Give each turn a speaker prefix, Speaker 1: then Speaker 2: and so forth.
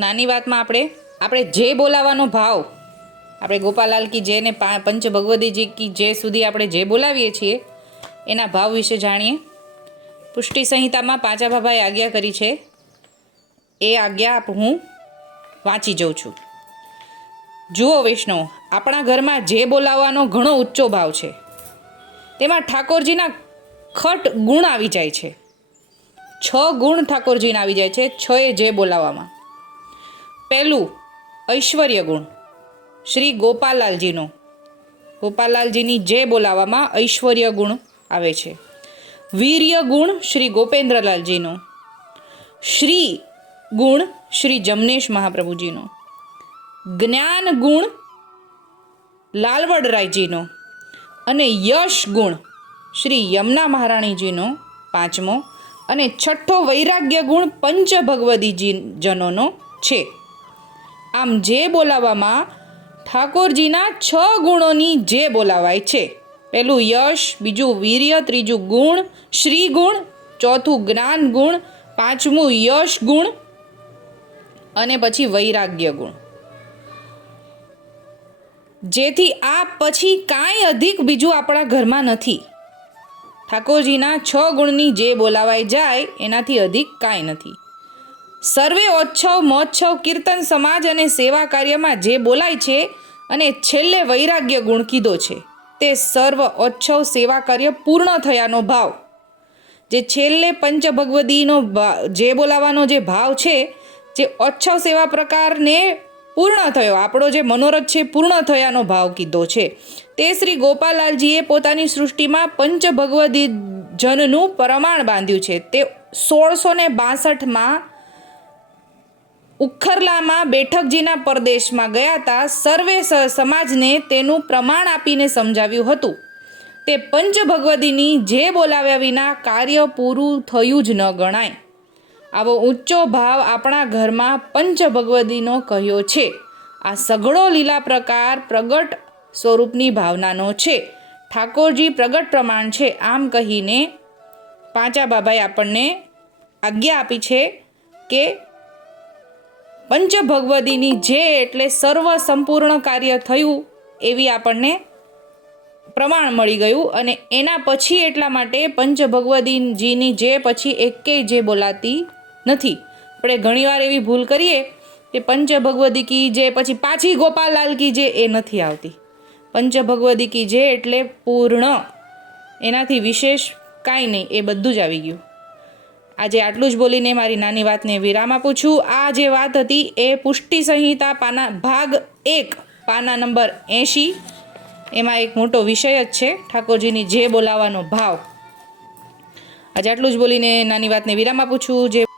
Speaker 1: નાની વાતમાં આપણે આપણે જે બોલાવાનો ભાવ, આપણે ગોપાલાલ કી જે ને પા- પંચ ભગવતીજી કી જે સુધી આપણે જે બોલાવીએ છીએ, એના ભાવ વિશે જાણીએ. પુષ્ટિ સંહિતામાં પાંચા બાબાએ આજ્ઞા કરી છે. એ આજ્ઞા આપ- હું વાંચી જાઉં છું. જુઓ વૈષ્ણવ, આપણા ઘરમાં જે બોલાવવાનો ઘણો ઊંચો ભાવ છે. તેમાં ઠાકોરજીના ખટ ગુણ આવી જાય છે. છ ગુણ ઠાકોરજીના આવી જાય છે, છ એ જે બોલાવવામાં. પહેલું ઐશ્વર્ય ગુણ, શ્રી ગોપાલાલજીનો. ગોપાલાલજીની જે બોલાવામાં ઐશ્વર્ય ગુણ આવે છે. વીર્ય ગુણ શ્રી ગોપેન્દ્રલાલજીનો. શ્રી ગુણ શ્રી જમનેશ મહાપ્રભુજીનો. જ્ઞાન ગુણ લાલવડરાયજીનો. અને યશ ગુણ શ્રી યમુના મહારાણીજીનો પાંચમો. અને છઠ્ઠો વૈરાગ્ય ગુણ પંચ ભગવતીજી જનોનો છે. આમ જે બોલાવવામાં ઠાકોરજીના છ ગુણોની જે બોલાવાય છે. પહેલું યશ, બીજું વીર્ય, ત્રીજું ગુણ શ્રી ગુણ ચોથું જ્ઞાન ગુણ, પાંચમું યશ ગુણ અને પછી વૈરાગ્ય ગુણ. જેથી આ પછી કાંઈ અધિક બીજું આપણા ઘરમાં નથી. ઠાકોરજીના છ ગુણની જે બોલાવાઈ જાય, એનાથી અધિક કાંઈ નથી. સર્વે ઓચ્છવ મહોત્સવ, કીર્તન, સમાજ અને સેવા કાર્યમાં જે બોલાય છે અને છેલ્લે વૈરાગ્ય ગુણ કીધો છે, તે સર્વ ઓચ્છવ સેવા કાર્ય પૂર્ણ થયાનો ભાવ. જે છેલ્લે પંચ ભગવદીનો ભા- જે બોલાવાનો જે ભાવ છે, જે ઓચ્છવ સેવા પ્રકારને પૂર્ણ થયો, આપણો જે મનોરથ છે, પૂર્ણ થયાનો ભાવ કીધો છે. તે શ્રી ગોપાલાલજીએ પોતાની સૃષ્ટિમાં પંચ ભગવદી જનનું પ્રમાણ બાંધ્યું છે. તે સોળસો ને બાસઠમાં ઉખરલામાં બેઠકજીના પરદેશમાં ગયા હતા સર્વે સમાજને તેનું પ્રમાણ આપીને સમજાવ્યું હતું. તે પંચ ભગવદીની જે બોલાવ્યા વિના કાર્ય પૂરું થયું જ ન ગણાય. આવો ઊંચો ભાવ આપણા ઘરમાં પંચ ભગવદીનો કહ્યો છે. આ સઘળો લીલા પ્રકાર પ્રગટ સ્વરૂપની ભાવનાનો છે. ઠાકોરજી પ્રગટ પ્રમાણ છે આમ કહીને પાંચા બાબાએ આપણને આજ્ઞા આપી છે કે પંચ ભગવદીની જે એટલે સર્વ સંપૂર્ણ કાર્ય થયું એવી આપણને પ્રમાણ મળી ગયું અને એના પછી એટલા માટે પંચ ભગવદીજીની જે પછી એકેય જે બોલાતી નથી. આપણે ઘણીવાર એવી ભૂલ કરીએ કે પંચ ભગવદી કી જે પછી પાછી ગોપાલાલ કી જે એ નથી આવતી. પંચ ભગવદી કી જે એટલે પૂર્ણ. એનાથી વિશેષ કાંઈ નહીં, એ બધું જ આવી ગયું. આજે આટલું જ બોલીને મારી નાની વાતને વિરામ આપું છું. આ જે વાત હતી એ પુષ્ટિ સંહિતા પાના ભાગ એક, પાના નંબર એંશી, એમાં એક મોટો વિષય જ છે, ઠાકોરજીની જે બોલાવાનો ભાવ. આજે આટલું જ બોલીને નાની વાતને વિરામ આપું છું. જે